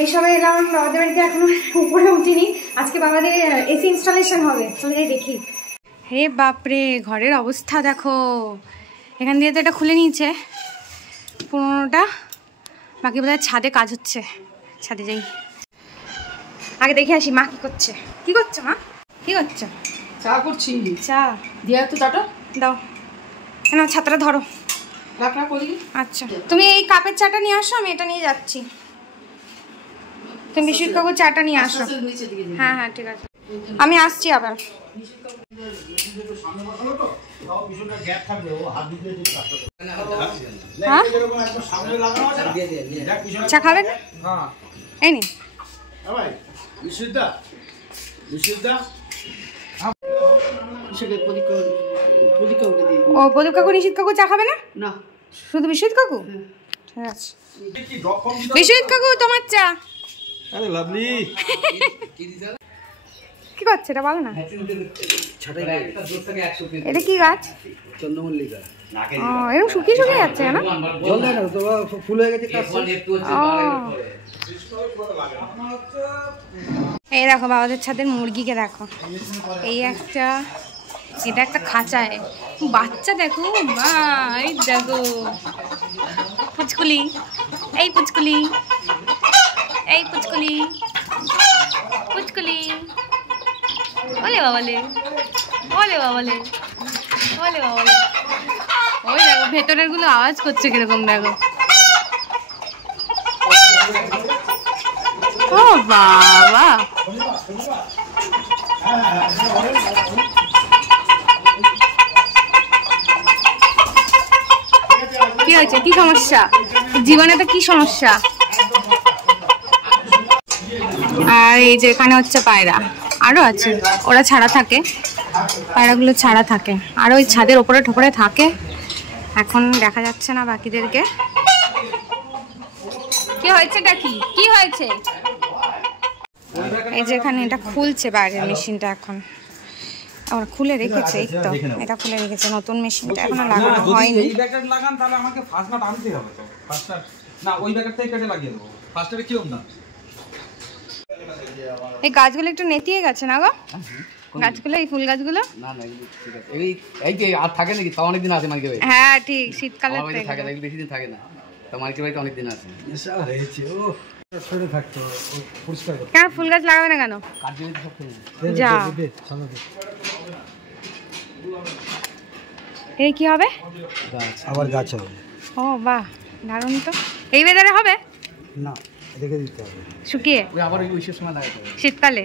এইসবে এলাম বাবাদের বাড়িতে, এখনো উপরে উঠিনি। আজকে বাবাদের এসি ইনস্টলেশন হবে, চলে যাই দেখি। হে বাপরে, ঘরের অবস্থা দেখো। এখান দিয়ে তো এটা খুলে নিয়েছে পুরোনোটা, বাকি বোধহয় ছাদে কাজ হচ্ছে। ছাদে যাই, আগে দেখে আসি মা কি করছে। কি করছো মা? কি করছো? চা করছি। চা দিয়া তো চাটা দাও। না, ছাতাটা ধরো। আচ্ছা, তুমি এই কাপের চাটা নিয়ে আসো, আমি এটা নিয়ে যাচ্ছি। তুমি বিশ্বজিৎ কাকুর চাটা নিয়ে আসো। হ্যাঁ হ্যাঁ ঠিক আছে, আমি আসছি আবার। চা খাবেন? এই নি ও প্রদীপ কাকু, নিশীথ কাকু চা খাবে না? না, শুধু বিশ্বজিৎ কাকু? ঠিক আছে, বিশ্বজিৎ কাকু তোমার চা। আরে লাভলি, কি করছে এটা বলো না। এটা কি গাছ? চন্দ্রমল্লিকা। এরকম শুকিয়ে শুকিয়ে যাচ্ছে না? ফুল হয়ে গেছে। এই দেখো বাবাদের ছাদের মুরগিকে দেখো। এই একটা, এটা একটা খাঁচায় বাচ্চা দেখো। ভাই দেখো পুচকুলি, এই পুচকুলি, এই পুচকুলি, পুচকুলি। ওলে বাবালে, ওলে বাবালে, ওলে বাবালে। ওই দেখো ভেতরের গুলো আওয়াজ করছে কিরকম দেখো। ও বাবা, কি হয়েছে? কি সমস্যা জীবনে? তো কি সমস্যা? আর এই যে এখানে হচ্ছে পায়রা, আরো আছে, ওরা ছাড়া থাকে, পায়রাগুলো ছাড়া থাকে, আর ওই ছাদের ওপরে ঠোপরে থাকে। এখন দেখা যাচ্ছে না বাকিদেরকে। কি হয়েছে? কি হয়েছে? এই যে এখানে এটা খুলছে বাইরের মেশিনটা, এখন আমরা খুলে রেখেছে। এই তো এটা খুলে রেখেছে, নতুন মেশিনটা এখনো লাগানো হয়নি। এই ব্যাকেট লাগান, তাহলে আমাকে ফার্স্ট নাট আনতে হবে তো। ফার্স্ট নাট না, ওই ব্যাকেট থেকে কেটে লাগিয়ে দেবো। ফার্স্ট নাটে কি হবে না? এই গাছগুলো একটু নেতিয়ে গেছে না গো? গাছগুলো, এই ফুল গাছগুলো। না না, ঠিক আছে। এই যে আর থাকে নাকি? তা অনেকদিন আছে মার্কেট বাড়ি। হ্যাঁ ঠিক, শীতকালে থাকে না, বেশি দিন থাকে না। তা মার্কেট বাড়িতে অনেকদিন আছে। এসা হয়েছে ও সরে থাকতো, পরিষ্কার করতে। কেন ফুল গাছ লাগাবে না কেন? কাজে সব খেয়ে যা, এই কি হবে? আবার গাছ হবে। ও বাহ, দারুণ তো। এই ওয়েদারে হবে না, রেখে দিতে হবে শুকিয়ে। ওই আবার ওই সময় লাগাতে হবে শীতকালে?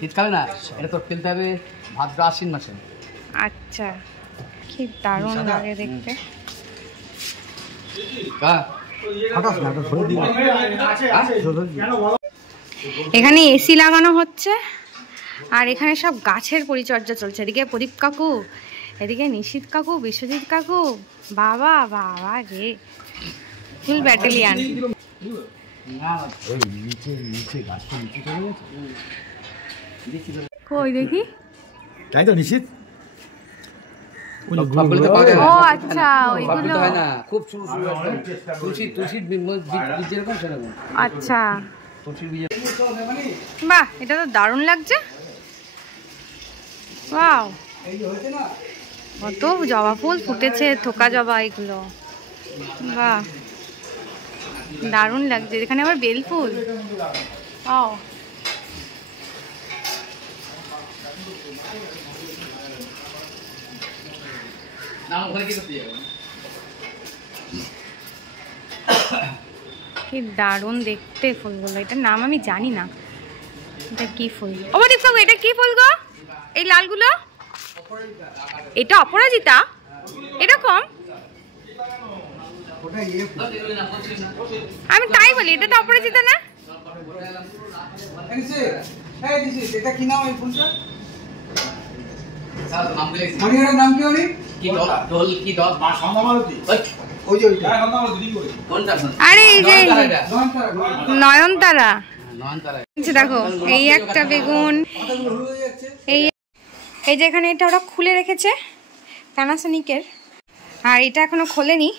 শীতকালে না, এটা তো ফেলতে হবে ভাদ্র আশ্বিন মাসে। আচ্ছা, কি দারুণ লাগে দেখতে। এখানে এসি লাগানো হচ্ছে, আর এখানে সব গাছের পরিচর্যা চলছে। এদিকে প্রদীপ কাকু, এদিকে নিশীথ কাকু, বিশ্বজিৎ কাকু। বাবা বাবা রে, ফুল ব্যাটালিয়ান। কই দেখি। তাই তো নিশীথ। ও আচ্ছা, ওইগুলো হয় না, খুব তুলসী বীজ যেরকম সেরকম। আচ্ছা, তুলসীর বীজ। বাহ, এটা তো দারুণ লাগছে। ওয়াও, কত জবা ফুল ফুটেছে, থোকা জবা এগুলো। বাহ, দারুণ লাগছে। এখানে আবার বেল ফুল। ও কি দারুণ দেখতে ফুলগুলো। এটার নাম আমি জানি না, এটা কি ফুল? অবদীপ কাকু, এটা কি ফুল গো? এই লালগুলো? এটা অপরাজিতা এরকম? আমি তাই বলি, এটা তো অপরাজিতা না? এটা কি নাম এই ফুলটা? নাম কি বলি? কি দল কি দল? মা সন্ধ্যামালতী। ওই যে ওইটা সন্ধ্যামালতী কই? কোনটা? আরে এই যে নয়নতারা। নয়নতারা। দেখো, এই একটা বেগুন, এই যে এখানে এটা ওরা খুলে রেখেছে প্যানাসোনিকের, আর এটা এখনো খোলেনি,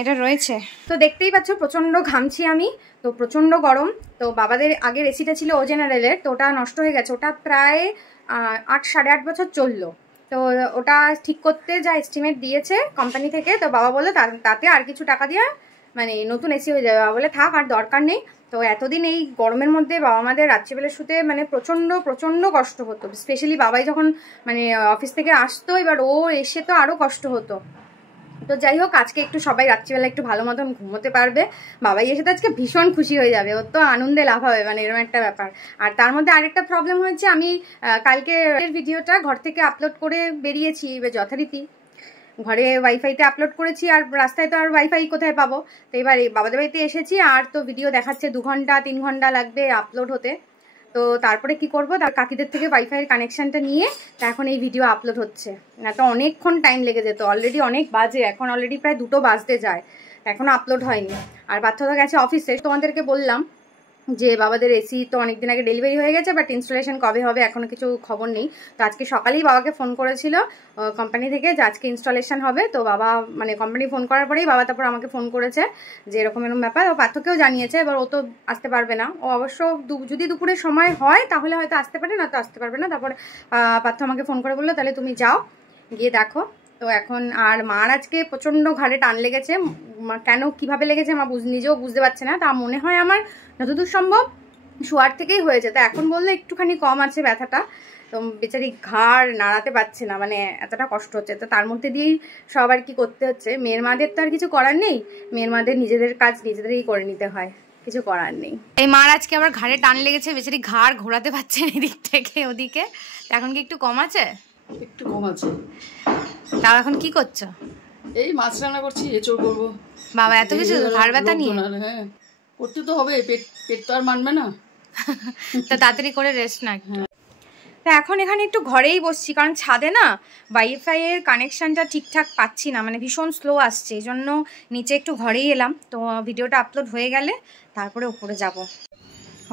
এটা রয়েছে। তো দেখতেই পাচ্ছ প্রচণ্ড ঘামছি আমি, তো প্রচণ্ড গরম। তো বাবাদের আগের এসিটা ছিল ও জেনারেলের, তো ওটা নষ্ট হয়ে গেছে। ওটা প্রায় 8-8.5 বছর চললো। তো ওটা ঠিক করতে যা এস্টিমেট দিয়েছে কোম্পানি থেকে, তো বাবা বললো তাতে আর কিছু টাকা দিয়ে মানে নতুন এসি হয়ে যাবে। বাবা বলে থাক, আর দরকার নেই। তো এতদিন এই গরমের মধ্যে বাবা আমাদের রাত্রিবেলা শুতে মানে প্রচণ্ড কষ্ট হতো, স্পেশালি বাবাই যখন মানে অফিস থেকে আসতো, এবার ও এসে তো আরও কষ্ট হতো। তো যাই হোক, আজকে একটু সবাই রাত্রিবেলা একটু ভালো মতন ঘুমোতে পারবে। বাবাই এসে তো আজকে ভীষণ খুশি হয়ে যাবে, ওর তো আনন্দে লাভ হবে, মানে এরকম একটা ব্যাপার। আর তার মধ্যে আরেকটা প্রবলেম হয়েছে, আমি কালকে ভিডিওটা ঘর থেকে আপলোড করে বেরিয়েছি যথারীতি, ঘরে ওয়াইফাইতে আপলোড করেছি, আর রাস্তায় তো আর ওয়াইফাই কোথায় পাবো। তো এবার বাবাদের বাড়িতে এসেছি, আর তো ভিডিও দেখাচ্ছে 2 ঘন্টা 3 ঘন্টা লাগবে আপলোড হতে। তো তারপরে কি করব, তার কাকিদের থেকে ওয়াইফাইয়ের কানেকশানটা নিয়ে এখন এই ভিডিও আপলোড হচ্ছে। না তো অনেকক্ষণ টাইম লেগে যেত, অলরেডি অনেক বাজে, এখন অলরেডি প্রায় 2টো বাজতে যায়, এখনও আপলোড হয়নি। আর বাচ্চারা গেছে অফিসে। তোমাদেরকে বললাম যে বাবাদের এসি তো অনেকদিন আগে ডেলিভারি হয়ে গেছে, বাট ইনস্টলেশন কবে হবে এখনো কিছু খবর নেই। তো আজকে সকালেই বাবাকে ফোন করেছিল কোম্পানি থেকে যে আজকে ইনস্টলেশন হবে। তো বাবা মানে কোম্পানি ফোন করার পরেই বাবা তারপর আমাকে ফোন করেছে যে এরকম ব্যাপার। ও পার্থকেও জানিয়েছে, এবার ও তো আসতে পারবে না। ও অবশ্য যদি দুপুরের সময় হয় তাহলে হয়তো আসতে পারে, না তো আসতে পারবে না। তারপর পার্থ আমাকে ফোন করে বললো তাহলে তুমি যাও, গিয়ে দেখো। তো এখন আর মার আজকে প্রচণ্ড ঘাড়ে টান লেগেছে। কেন কিভাবে লেগেছে মা নিজেও বুঝতে পারছে না। তা মনে হয় আমার যতদূর সম্ভব শোয়ার থেকেই হয়েছে। তো এখন বললে একটুখানি কম আছে ব্যথাটা। তো বেচারি ঘাড় নাড়াতে পারছে না, মানে এতটা কষ্ট হচ্ছে। তো তার মধ্যে দিয়েই সবার কি করতে হচ্ছে, মেয়ের মাদের তো আর কিছু করার নেই, মেয়ের মাদের নিজেদের কাজ নিজেদেরই করে নিতে হয়, কিছু করার নেই। এই মার আজকে আবার ঘাড়ে টান লেগেছে, বেচারি ঘাড় ঘোরাতে পারছে না এদিক থেকে ওদিকে। এখন কি একটু কম আছে? একটু কম আছে। তাও এখন কি করছো? এই মাছ রান্না করছি, এঁচড় করবো। বাবা এত কিছু ঘাড় ব্যথা নিয়ে? হ্যাঁ, করতে তো হবে, পেট তো আর মানবে না। তো তাড়াতাড়ি করে রেস্ট না। তা এখন এখানে একটু ঘরেই বসছি, কারণ ছাদে না ওয়াইফাইয়ের কানেকশানটা ঠিকঠাক পাচ্ছি না, মানে ভীষণ স্লো আসছে। এই জন্য নিচে একটু ঘরেই এলাম। তো ভিডিওটা আপলোড হয়ে গেলে তারপরে উপরে যাব।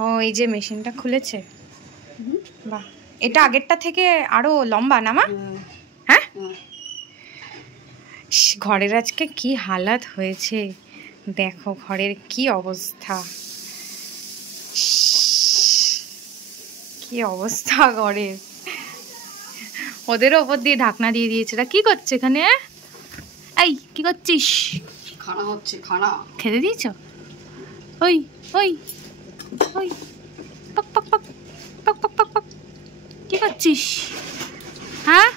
ও এই যে মেশিনটা খুলেছে, বাহ, এটা আগেরটা থেকে আরো লম্বা না মা? হ্যাঁ, ঘরের আজকে কি হালাত হয়েছে দেখো, ঘরের কি অবস্থা, কি অবস্থা ঘরের। ওদেরও ওপর দিয়ে ঢাকনা দিয়ে দিয়েছে। তা কি করছে এখানে? এই কি করছিস? খানা হচ্ছে, খানা খেতে দিয়েছ? ওই ওই ওই পক পক পক পক পক পক পক, কি করছিস? হ্যাঁ,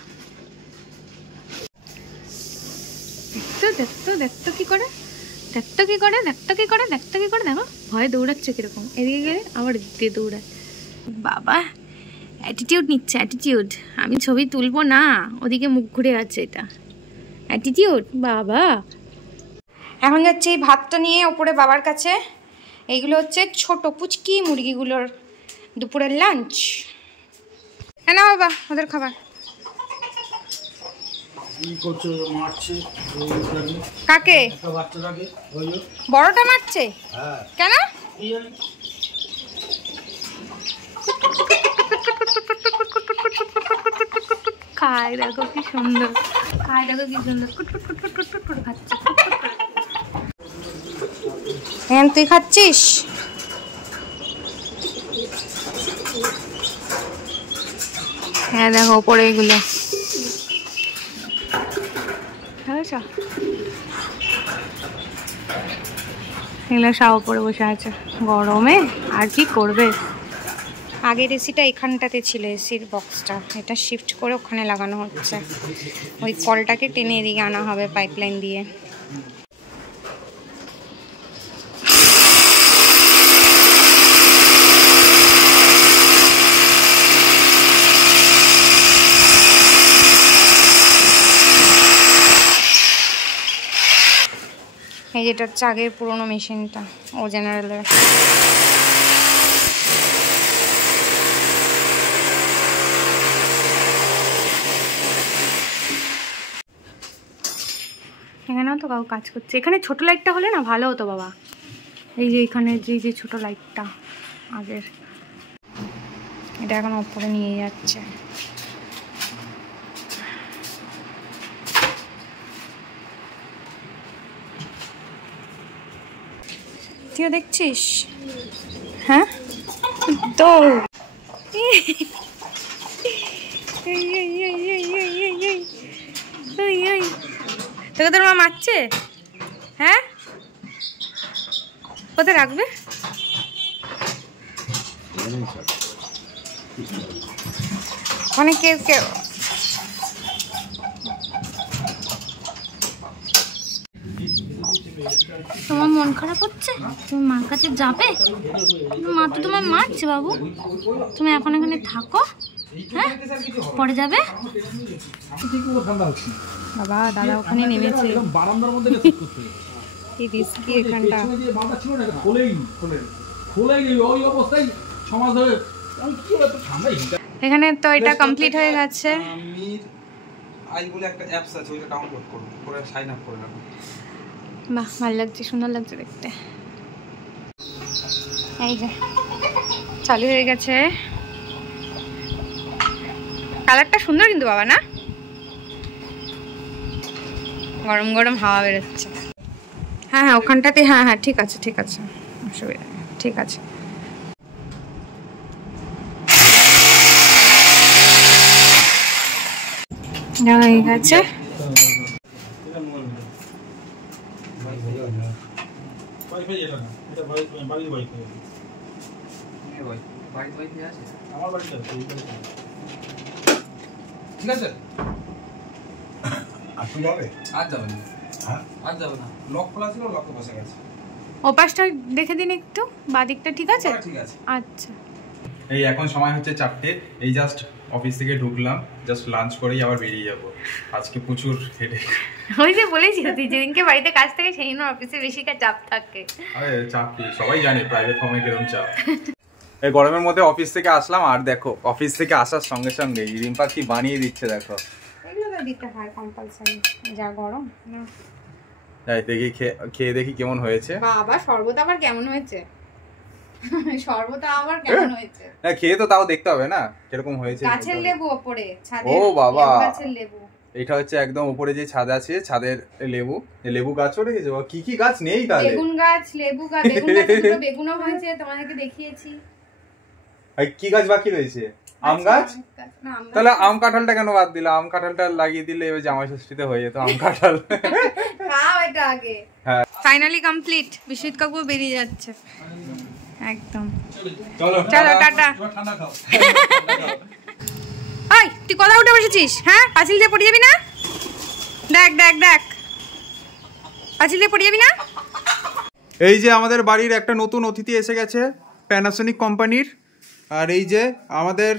দেখতো দেখতো কি করে, দেখতো কি করে, দেখতো কি করে, দেখতো কি করে। দেখো ভয়ে দৌড়াচ্ছে কিরকম, এদিকে গেলে আবার দিতে দৌড়ায়। বাবা অ্যাটিটিউড নিচ্ছে, অ্যাটিটিউড। আমি ছবি তুলবো না, ওদিকে মুখ ঘুরে আছে, এটা অ্যাটিটিউড বাবা। এখন যাচ্ছে এই ভাতটা নিয়ে ওপরে বাবার কাছে। এইগুলো হচ্ছে ছোট পুচকি মুরগিগুলোর দুপুরের লাঞ্চ। হ্যাঁ না বাবা, ওদের খাবার। কাকে? বড়টা মারছে কেন? খায় দেখো কি সুন্দর, খায় দেখো কি সুন্দর, কুটকুট করে খাচ্ছে। হ্যাঁ তুই খাচ্ছিস? হ্যাঁ দেখো ওপরে এগুলো এগুলো সব ওপরে বসে আছে গরমে, আর কি করবে। আগের এসিটা এখানটাতে ছিল, এসির বক্সটা, এটা শিফট করে ওখানে লাগানো হচ্ছে। ওই কলটাকে টেনে এদিকে আনা হবে পাইপলাইন দিয়ে। এই যেটা হচ্ছে আগের পুরোনো মেশিনটা, ও জেনারেলের। এখানেও তো কাউ কাজ করছে। এখানে ছোট লাইটটা হলে না ভালো হতো বাবা। এই যে এখানে যে ছোট লাইটটা আগের, এটা এখন ওপরে নিয়ে যাচ্ছে। তুইও দেখছিস? হ্যাঁ তো তোকে তোর মা মারছে? হ্যাঁ, কোথায় রাখবে? অনেক কেউ কেউ তোমার মন খারাপ হচ্ছে? তুমি মার কাছে যাবে? মা তো তোমার মারছে বাবু, তুমি এখন এখানে থাকো, হ্যাঁ পরে যাবে। বাবা দাদা ওখানে নেমেছে, কি রিস্কি এখানটা। এখানে তো এটা কমপ্লিট হয়ে গেছে। আই বলে একটা অ্যাপস আছে, ওইটা ডাউনলোড করুন, করে সাইন আপ করে রাখুন। বাহ ভালো লাগছে, সুন্দর লাগছে দেখতে। এই যে চালু হয়ে গেছে, কালারটা সুন্দর কিন্তু বাবা, না? গরম গরম হাওয়া বেরোচ্ছে। হ্যাঁ হ্যাঁ ওখানটাতে, হ্যাঁ হ্যাঁ ঠিক আছে ঠিক আছে, অসুবিধা নেই, ঠিক আছে। হয়ে গেছে। ঠিক আছে, আর তুই যাবে? আজ যাবে না, হ্যাঁ আজ যাবে না, লক খোলা ছিল, লকে বসে গেছে। ওপাশটা দেখে দিন একটু, বাদিকটা ঠিক আছে? ঠিক আছে। আচ্ছা এই এখন সময় হচ্ছে 4টে, এই জাস্ট অফিস থেকে ঢুকলাম, জাস্ট লাঞ্চ করেই আবার বেরিয়ে যাব। আজকে প্রচুর হেডেক। ওই যে বলেছি তুই যেদিনকে বাড়িতে কাজ থাকে সেই দিন অফিসে বেশি কাজ চাপ থাকে। আরে চাপ কি, সবাই জানে প্রাইভেট ফার্মে কিরকম চাপ। এই গরমের মধ্যে অফিস থেকে আসলাম, আর দেখো অফিস থেকে আসার সঙ্গে সঙ্গে রিম্পা কি বানিয়ে দিচ্ছে দেখো। এগুলো তো দিতে হয় কম্পালসারি, যা গরম। তাই দেখি খেয়ে দেখি কেমন হয়েছে। বাবা শরবত আবার কেমন হয়েছে? শরবত আবার কেমন হয়েছে? না খেয়ে তো তাও দেখতে হবে না কিরকম হয়েছে। গাছের লেবু উপরে ছাদে, ও বাবা, গাছের লেবু। এটা হচ্ছে একদম উপরে যে ছাদ আছে, ছাদের লেবু, লেবু গাছও রেখেছে। কি কি গাছ নেই তাহলে? বেগুন গাছ, লেবু গাছ, বেগুন গাছে দুটো বেগুনও হয়েছে, তোমাদেরকে দেখিয়েছি। আর কি গাছ বাকি রয়েছে? আম গাছ। তাহলে আম কাঁঠালটা কেন বাদ দিলা? আম কাঁঠালটা লাগিয়ে দিলে এবার জামাই ষষ্ঠীতে হয়ে যেত আম কাঁঠাল। খাও এটা আগে। হ্যাঁ ফাইনালি কমপ্লিট, বিশ্বজিৎ কাকু বেরিয়ে যাচ্ছে একদম। চলো চলো টাটা। ঠান্ডা খাও। ওই তুই কথা উঠে বসেছিস? হ্যাঁ পাঁচিল দিয়ে পড়ে যাবি না? দেখ দেখ দেখ, পাঁচিল দিয়ে পড়ে যাবি না? এই যে আমাদের বাড়ির একটা নতুন অতিথি এসে গেছে প্যানাসোনিক কোম্পানির, আর এই যে আমাদের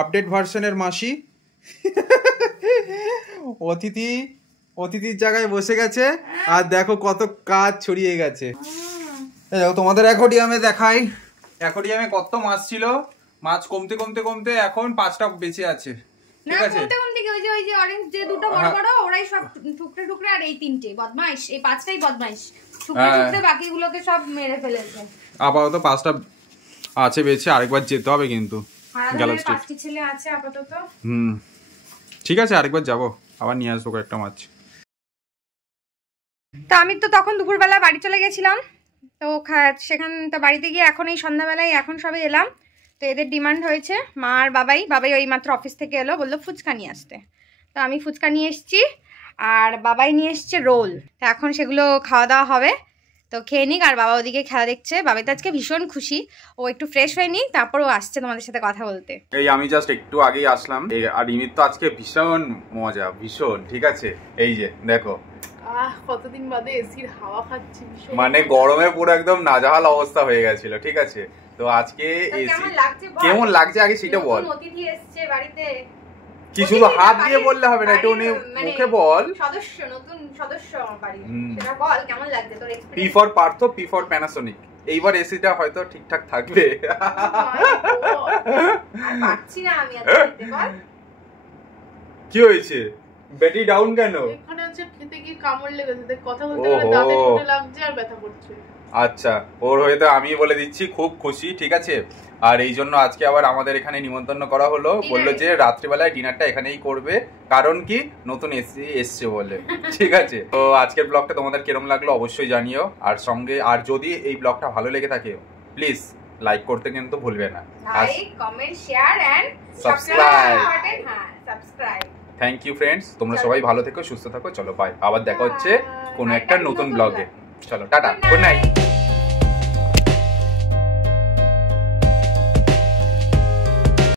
আপডেট ভার্সনের মাসি। অতিথির জায়গায় বসে গেছে, আর দেখো কত কাজ ছড়িয়ে গেছে। দেখো তোমাদের অ্যাকোয়ারিয়ামে দেখাই, অ্যাকোয়ারিয়ামে কত মাছ ছিল, মাছ কমতে কমতে কমতে এখন 5টা বেঁচে আছে। না কমতে কমতে কি, ওই যে অরেঞ্জ যে দুটো বড় বড় ওরাই সব টুকরে টুকরে, আর এই 3টে বদমাইশ, এই 5টাই বদমাইশ টুকরে টুকরে, বাকিগুলোকে সব মেরে ফেলেছে। আপাতত 5টা আছে বেঁচে, আরেকবার যেতে হবে কিন্তু গ্যালাক্সি 5টি ছেলে আছে আপাতত। ঠিক আছে আরেকবার যাবো, আবার নিয়ে আসবো কয়েকটা মাছ। তা আমি তো তখন দুপুরবেলা বাড়ি চলে গেছিলাম, তো সেখান তো বাড়িতে গিয়ে এখন এই সন্ধ্যাবেলায় এখন সবে এলাম। তো এদের ডিমান্ড হয়েছে, মা আর বাবাই ওই মাত্র অফিস থেকে এলো, বললো ফুচকা নিয়ে আসতে। তো আমি ফুচকা নিয়ে এসেছি, আর বাবাই নিয়ে এসছে রোল। তো এখন সেগুলো খাওয়া দাওয়া হবে, তো খেয়ে নিক। আর বাবা ওদিকে খেলা দেখছে। বাবা তো আজকে ভীষণ খুশি, ও একটু ফ্রেশ হয়ে নিক, তারপর ও আসছে তোমাদের সাথে কথা বলতে। এই আমি জাস্ট একটু আগেই আসলাম, আর রিমির তো আজকে ভীষণ মজা, ভীষণ ঠিক আছে। এই যে দেখো কতদিন বাদে এসির হাওয়া খাচ্ছি, মানে গরমে পুরো একদম নাজেহাল অবস্থা হয়ে গেছিল, ঠিক আছে। তো আজকে কেমন লাগছে আগে সেটা বল। অতিথি এসেছে বাড়িতে, কি শুধু হাত দিয়ে বললে হবে না, একটু মুখে বল। সদস্য, নতুন সদস্য আমার বাড়ি, সেটা বল কেমন লাগছে তোর experience. P for Partha, P for Panasonic. এইবার এসিটা হয়তো ঠিকঠাক থাকবে। পাচ্ছি না আমি আর দিতে, বল কি হয়েছে? ব্যাটারি ডাউন কেন? এখানে আছে খেতে গিয়ে কামড় লেগেছে, দেখ কথা বলতে গেলে দাঁতে চোটে লাগছে আর ব্যথা করছে। আচ্ছা, ওর হয়ে তো আমি বলে দিচ্ছি খুব খুশি, ঠিক আছে। আর এই জন্য আজকে আবার আমাদের এখানে নিমন্ত্রণ করা হলো, বললো যে রাত্রিবেলায় ডিনারটা এখানেই করবে, কারণ কি নতুন এসি এসছে বলে, ঠিক আছে। তো আজকের ব্লগটা তোমাদের কিরম লাগলো অবশ্যই জানিও, আর সঙ্গে আর যদি এই ব্লগটা ভালো লেগে থাকে প্লিজ লাইক করতে কিন্তু ভুলবে না, like comment share and subscribe. হ্যাঁ সাবস্ক্রাইব। থ্যাংক ইউ ফ্রেন্ডস, তোমরা সবাই ভালো থেকো, সুস্থ থাকো, চলো বাই, আবার দেখা হচ্ছে কোনো একটা নতুন ব্লগে, চলো টাটা, গুড নাইট।